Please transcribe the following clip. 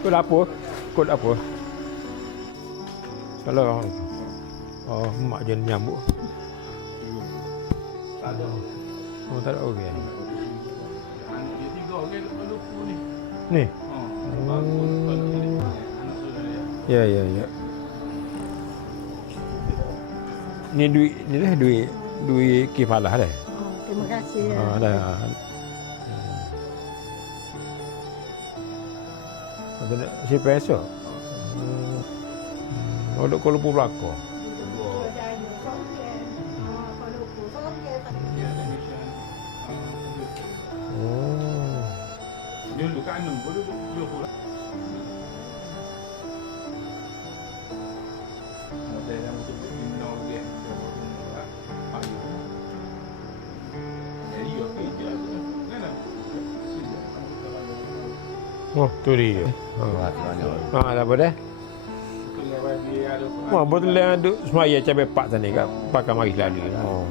Kod apa? Kod apa? Kalau mak je nyambuk. Tak ada. Oh, tak ada okey. Anak dia 3 orang lepas lupa ni. Ni. Bagus kalau ni. Anak saudara dia. Ya. Ni duit kifalah dah. Terima kasih. Dah. Ada si peso. Duk Kuala Lumpur belakang. Dia ada mission. Oh. Dia duduk kat Anung pun duduk Johor. Model yang betul-betul criminal dia. Jadi okey je. Kan? Oh, tu dia. Dah apa dah? Itu yang bagi ada. Wah, betul yang duk semaya cabai pak tadi kat Pakar Mari Seladi. Oh.